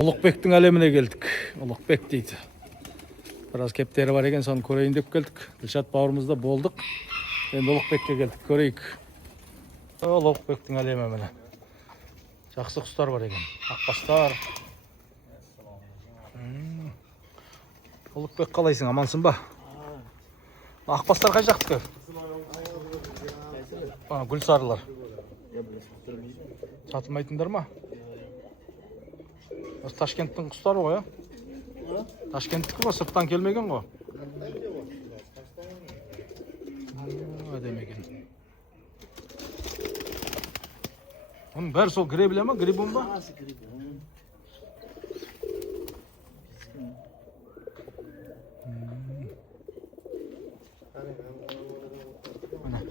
Ulukbek'tin alemine geldik. Ulukbek deydi. Biraz kepteri var eken, soны көрейін деп келдік. Dilşat bauырымызda болдық. Енді Ulukbek'ке келдік, көрейік. Ulukbek'tin alemi міне. Жақсы құстар бар екен. Ақбастар. Ulukbek қалайсың, амансың ба? Ақбастар қай жақтікі? Гүлсарылар. Сатылмайтындар ма? Осы Ташкенттің құстары ғой, ja? Ташкенттікі ғой, сырттан келмеген ғой. Әдемеген. Оның бәрі сол гребле ма, грибон ба?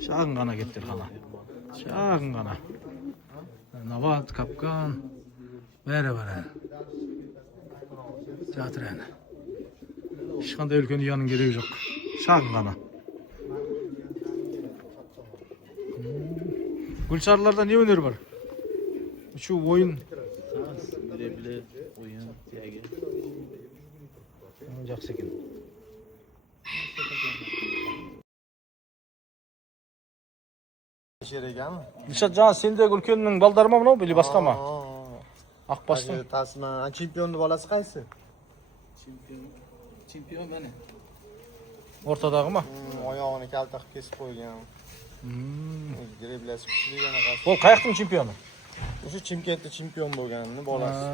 Шағын ғана кептер ғана. Шағын ғана. Нават, капкан. Бәрі бар әні. Жатыр әні. Ешқандай үлкен ұяның керегі жоқ. Шағын ғана. Гүлсарыларда не өнер бар? Үшу ойын. Гребле, ойын, тияге. Жақсы екен. Dilşat, жаңа сендегі үлкеннің балдары ма мынау, или басқа ма? Ақбастың. Tasman chempionning bolasi qaysi? Чемпион mana. Ортадағы ма? Oyog'ini kalta qilib kesib qo'ygan. Greblasi kuchli qanaqa. Ол қаяқтың чемпионы? O'sha Chimkentda chempion bo'lganning bolasi.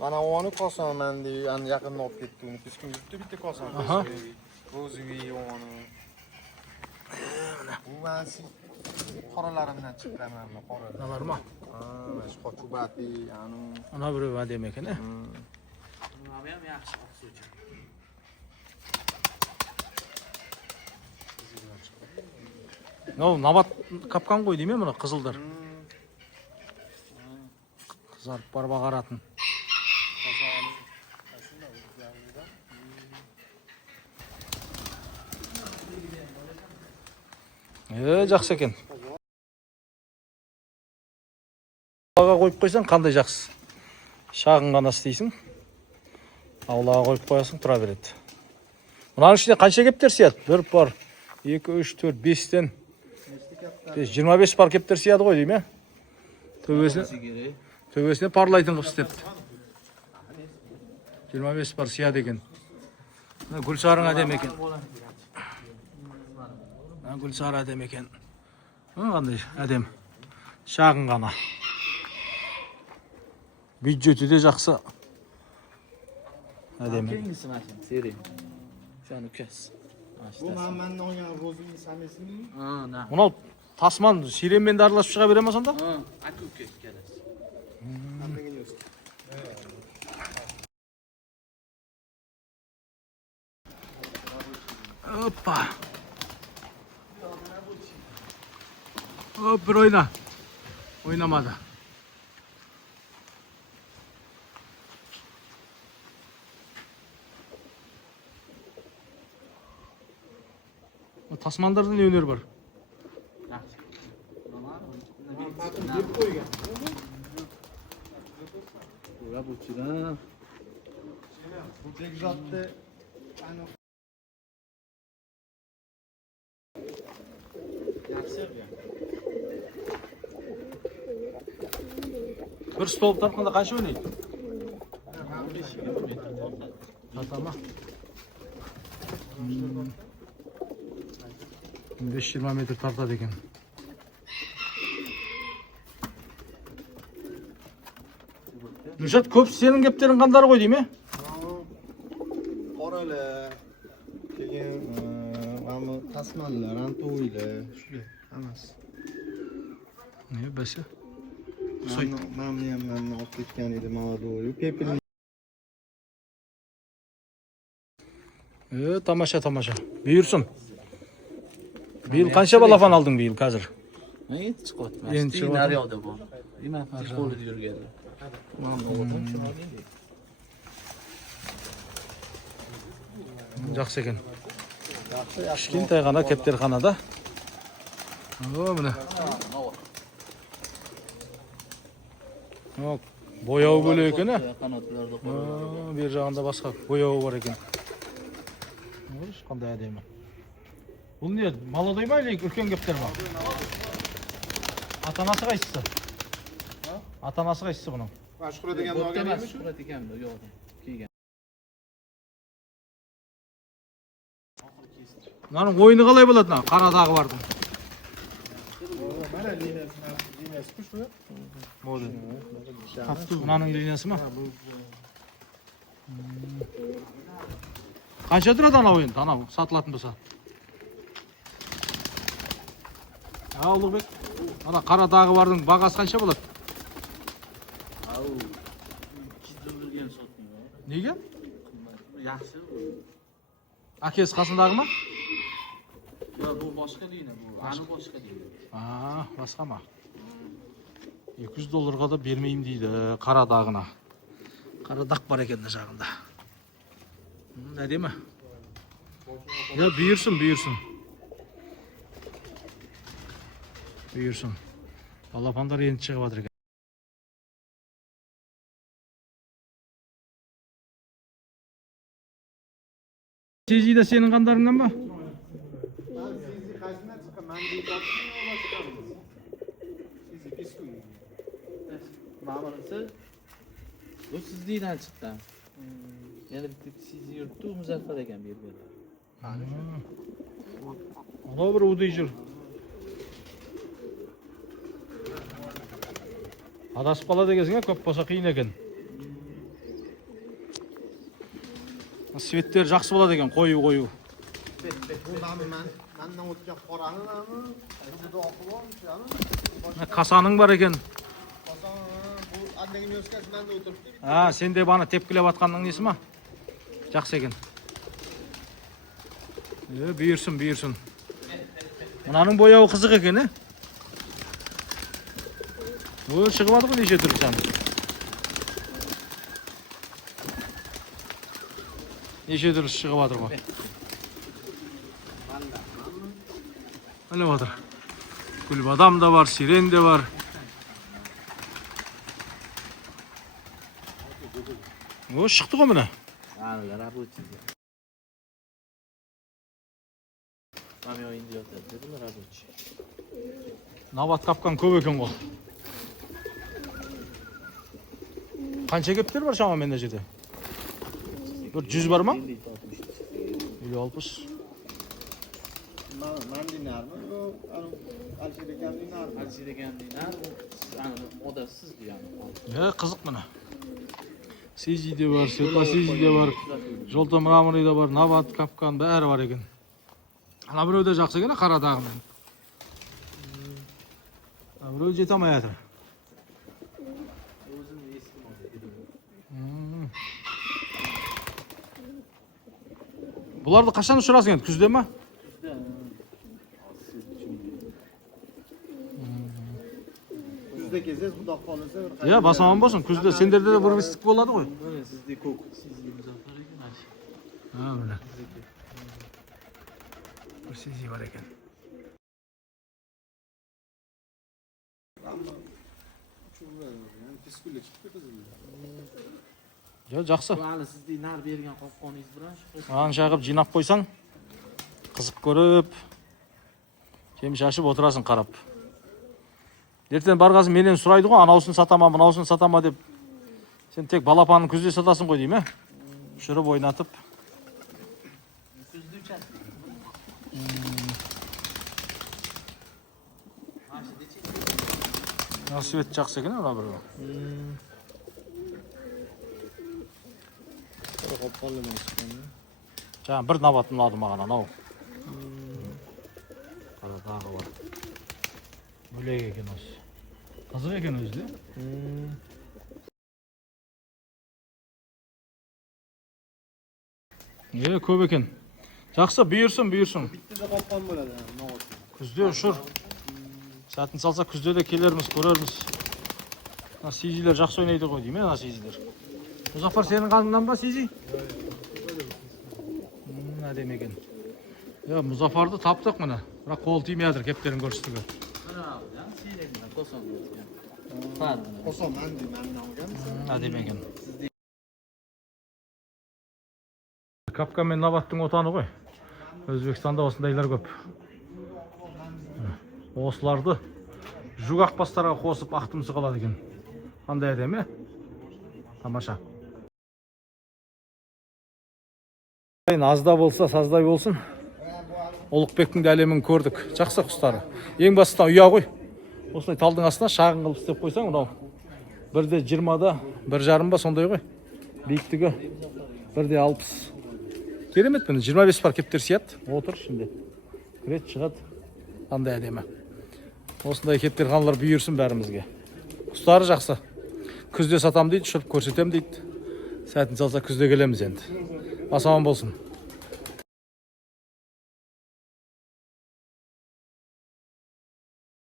Mana o'g'ani qosaman deb, ani yaqinda olib ketdi uni. Hech kim yuribdi bitta qosan. Ro'ziviy o'g'ani. Bu mansi qoralarimdan chiqqan mana qora. Nalar ma? Mana shu qochubati, anu. Ana bir adem ekan, ha? Nima ham yaxshi oqsuvchi. Ол набат капкан ғой дейме мұны, қызылдар. Қызарып барып ағаратын. Жақсы екен. Аулаға қойып қойсаң қандай жақсы. Шағын ғана істейсің. Аулаға қойып қоясың, тұра береді. Мұның ішінде қанша кептер сияды? 1 бар, 2, 3, 4, 5-тен. 25 бар кептер сияды ғой дейме? Төбесіне парлайтын қып істепті. 25 бар сияды екен. Гүлсарың әдем екен. Гүлсары әдем екен. Қандай әдем. Шағын ғана. Бюджеті де жақсы. Әдем. Kengisi mana, seri. Shuni ukasi. Bu mendan olgan Ro'ziviy samesimi? Ha, na. Мынау тасман сиренмен де араласып шыға бере ма сонда? Ha, aka-uka ikkalasi. Hoppa. Hop, bir oyna. Oynamadı. O tasmanlarda ne öneri var? Bu chidan. Bu Bekzodni anu Bir stol tarafında kaç oynaydı? Tamam. 15-20 metre tartады екен. Dilşat, көп сенің кептерің қандары ғой дейме? qoralar, keyin mana tasmanlar, antovilar, shular hammasi. Ne basi? Mamni ham manni olib ketgan edi молодой. Pepil. Тамаша. Buyursun. Биыл қанша балапан алдың биыл қазір? Endi chiqyapti. Endi chiqyapti. Naryoqda bor. Nima qo'lida yurgan. Mana o'g'lim chiroyli. Жақсы екен. Кішкентай ғана кептерханада. О, міне. Boyağı bölек ekan, ha? Qanotlarda Bir жағында басқа бояуы бар екен. Көріш, қандай әдемі. Бұл не, молодой ма или үлкен кептер ма? Ата-анасы қайсысы? Ата-анасы қайсысы бұның? Mashhur degan olgan emas. Shuhrat ekan bu yo'q. Kiygan. Мынаның ойыны қалай болады мына қарадағы бардың? Mana liniyasi kuchli. Болды. Мынаның линиясы ма? Қанша тұрады ана ойын? Ана сатылатын болса. Ұлықбек, ана қарадағы бардың бағасы қанша болады? Ау. 200 dollarga sotdim. Неге? Yaxshi. Әкесі қасындағы ма? Yo'q, bu boshqa liniya bu. Ani boshqa liniya. Басқа ма? 200 долларға да бермеймін дейді қарадағына. Қарадақ бар екен жағында. Әдемі? Я бұйырсын. Бұйырсын. Балапандар енді шығып жатыр екен. Сезі де сенің қандарыңнан ба? Sizni qaysidan chiqqan? Men deyapman, boshqamiz. Sizni pisku. Ma'murisi bu sizlikdan chiqqan. Yana bitta sizni yurtda Muzaffar ekan bu yerda. Ana bir uday жүр. Adasып қалады екенсің, көп болса қиын екен. Светтер жақсы болады екен, қою. Bu mendan o'tgan qorani nami? Juda oqilonchi, ana. Касаның бар екен. Qo'zon, bu andagi yo'skasi menda o'tiribdi. Сен де баны тепкілеп атқанның несі ма? Жақсы екен. Бұйырсын. Мынаның бояуы қызық екен, е? Шығып жатыр ғой неше түрлі саны. Неше түрлі шығып жатыр ғой. Міне жатыр. Гүлбадам да бар, сирен де бар. Шықты ғой міне. Analar рабочий. Mami oyunda yotadi, dedilar rабочий. Набат капқан көп екен ғой. Қанша кептер бар шамамен мына жерде? Bir 100 бар ма? 50-60. Men dinarmi? Bu Alisher ekan dinarmi? Alisher ekan dinar, oda siz degani. Қызық міне. Сизи де бар, Светла Сизи де бар, Жолта Мрамори да бар, Набат капқан бәрі бар екен. Ана біреу де жақсы екен, қарадағымен. Біреу жете алмай жатыр. O'zini eski model. Бұларды қашан ұшырасың енді? Күзде ма? Kuzda kelsangiz, xudo xolisa bir Ya басаман болсын. Күзде сендерде де бір бістік болады ғой. Sizde ko'k, sizde Muzaffar ekan ashi. Міне. Bir Сизи бар екен. piskulik chiqib ketadi. Жақсы. Hali sizde nar bergan qopqoningiz bilan shu Анша қылып жинап қойсаң, қызық көріп, кем шашып отырасың қарап. Ертең барғасын менен сұрайды ғой, анаусын сатама, мынаусын сатама деп. Сен тек балапанын күзде сатасың ғой дейм, Шырып ойнатып. kuzda uchadi. Свет жақсы екен, ана бір. Qolib qolgan chiqqan. Жаңа бір набатын ұнады маған анау. Дағы бар. Бөлек екен осы. Қызық екен өзі де. Көп екен. Жақсы, бұйырсын. Bitta da qopqon bo'ladi, no'g'ri. Күзде ұшыр. Сәтін салса күзде де келерміз, көрерміз. Сизилер жақсы ойнайды ғой дейм, ана Сизилер. Мұзафар сенің қаныңнан ба Сизи? Әдемі екен. Мұзафарды таптық міне. Бірақ қол тимей жатыр, кептерін көрсетуге. Mana bu, siylangdan qo'son bo'lgan. Farqi. Qo'son mendan olgan. әдемі екен. Капка мен Набаттың отаны ғой. Өзбекстанда осындайлар көп. Осыларды жүк ақбастарға қосып ақтымсы қалады екен. Қандай әдемі? Тамаша. Азда болса, саздай болсын. Ұлықбектің де әлемін көрдік. Жақсы құстары. Ең басында ұя ғой. Осылай талдың астына шағын қылып істеп қойсаң, мынау 1.20-да 1.5 ба сондай ғой. Биіктігі 1.60. Керемет міне 25 бар кептер сияды. Отыр ішінде. Кірет шығады. Қандай әдемі. Осындай кептер қаналар бұйырсын бәрімізге. Құстары жақсы. Күзде сатам дейді, шұрып көрсетем дейді. Сәтін салса күзде келеміз енді. Асаман болсын.